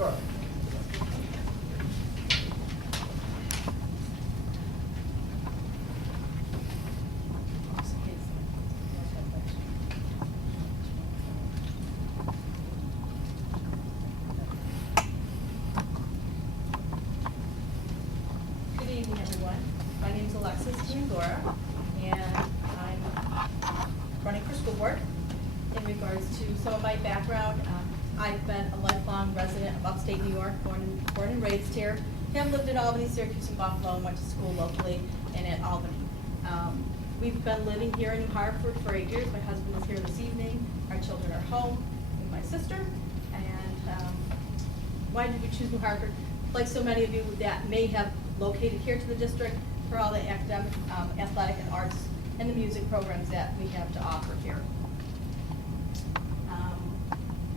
Tangorra. Good evening, everyone. My name is Alexis Tangorra, and I'm running for school board. In regards to some of my background, I've been a lifelong resident of upstate New York, born and raised here. Have lived in Albany, Syracuse, and Buffalo, and went to school locally and at Albany. We've been living here in New Hartford for 8 years. My husband is here this evening. Our children are home with my sister. And why did we choose New Hartford? Like so many of you that may have located here to the district, for all the academic, athletic, and arts, and the music programs that we have to offer here.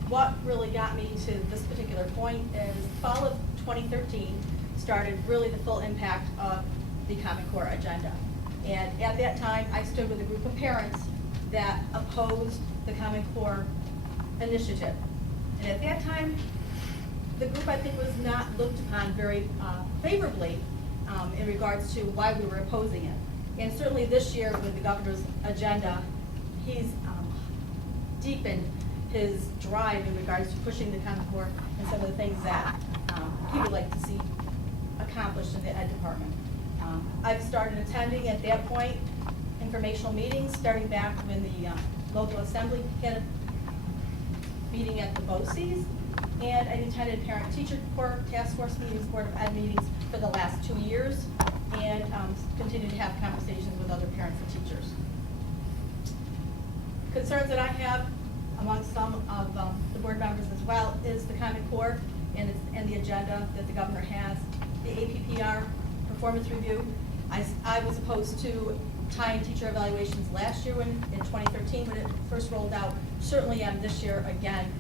What really got me to this particular point is fall of 2013 started really the full impact of the Common Core agenda. And at that time, I stood with a group of parents that opposed the Common Core initiative. And at that time, the group, I think, was not looked upon very favorably in regards to why we were opposing it. And certainly this year with the governor's agenda, he's deepened his drive in regards to pushing the Common Core and some of the things that he would like to see accomplished in the Ed department. I've started attending at that point informational meetings, starting back when the local assembly had a meeting at the BOCES, and I attended parent-teacher task force meetings, Board of Ed meetings for the last 2 years, and continue to have conversations with other parents and teachers. Concerns that I have among some of the board members as well is the Common Core and the agenda that the governor has. The APPR performance review. I was opposed to tying teacher evaluations last year in 2013 when it first rolled out. Certainly am this year again,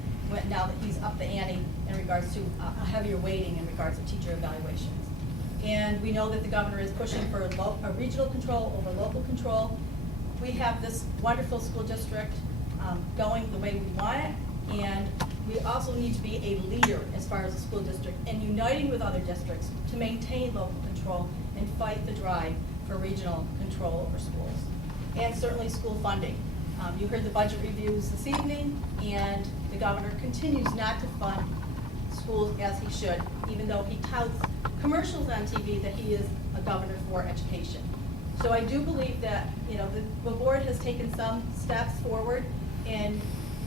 now that he's up the ante in regards to a heavier weighting in regards to teacher evaluations. And we know that the governor is pushing for a regional control over local control. We have this wonderful school district going the way we want it, and we also need to be a leader as far as the school district and uniting with other districts to maintain local control and fight the drive for regional control over schools. And certainly school funding. You heard the budget reviews this evening, and the governor continues not to fund schools as he should, even though he touts commercials on TV that he is a governor for education. So I do believe that the board has taken some steps forward in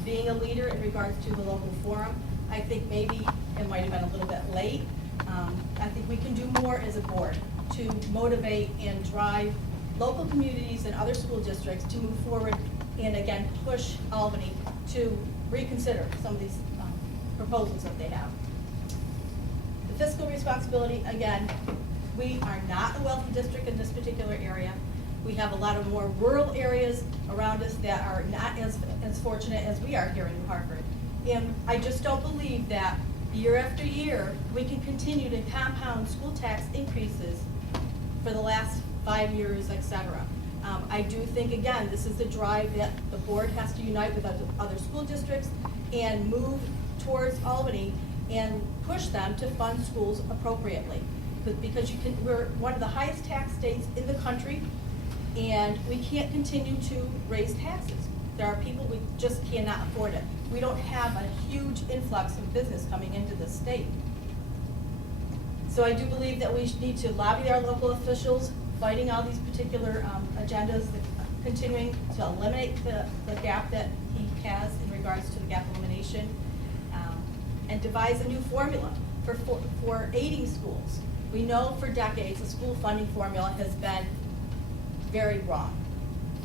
being a leader in regards to the local forum. I think maybe it might have been a little bit late. I think we can do more as a board to motivate and drive local communities and other school districts to move forward and again push Albany to reconsider some of these proposals that they have. The fiscal responsibility, again, we are not a wealthy district in this particular area. We have a lot of more rural areas around us that are not as fortunate as we are here in New Hartford. And I just don't believe that year after year, we can continue to compound school tax increases for the last 5 years, et cetera. I do think, again, this is the drive that the board has to unite with other school districts and move towards Albany and push them to fund schools appropriately. Because we're one of the highest tax states in the country, and we can't continue to raise taxes. There are people we just cannot afford it. We don't have a huge influx of business coming into the state. So I do believe that we need to lobby our local officials, fighting all these particular agendas, continuing to eliminate the gap that he has in regards to the gap elimination, and devise a new formula for aiding schools. We know for decades the school funding formula has been very wrong.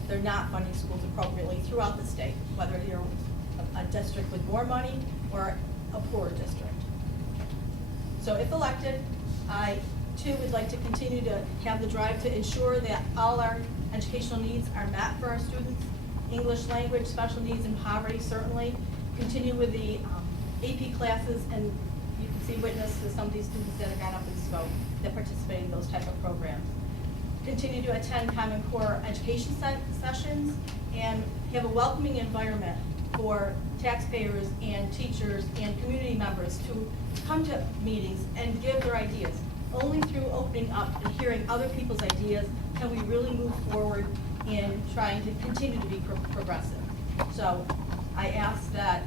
They're not funding schools appropriately throughout the state, whether you're a district with more money or a poorer district. So if elected, I too would like to continue to have the drive to ensure that all our educational needs are met for our students. English language, special needs, and poverty certainly. Continue with the AP classes, and you can see witness to some of these students that have gone up in scope that participate in those type of programs. Continue to attend Common Core education sessions and have a welcoming environment for taxpayers and teachers and community members to come to meetings and give their ideas. Only through opening up and hearing other people's ideas can we really move forward in trying to continue to be progressive. So I ask that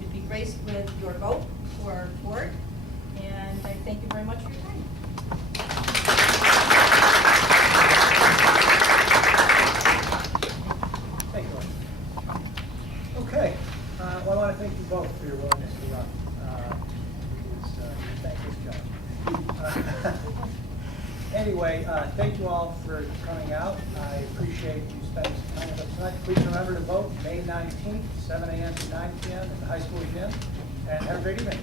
you'd be graced with your vote for it, and I thank you very much for your time. Thank you. Okay. Well, I want to thank you both for your willingness to run. Thank you, John. Anyway, thank you all for coming out. I appreciate you spending some time with us tonight. Please remember to vote May 19th, 7 a.m. to 9 p.m. at the high school gym. And have a great evening.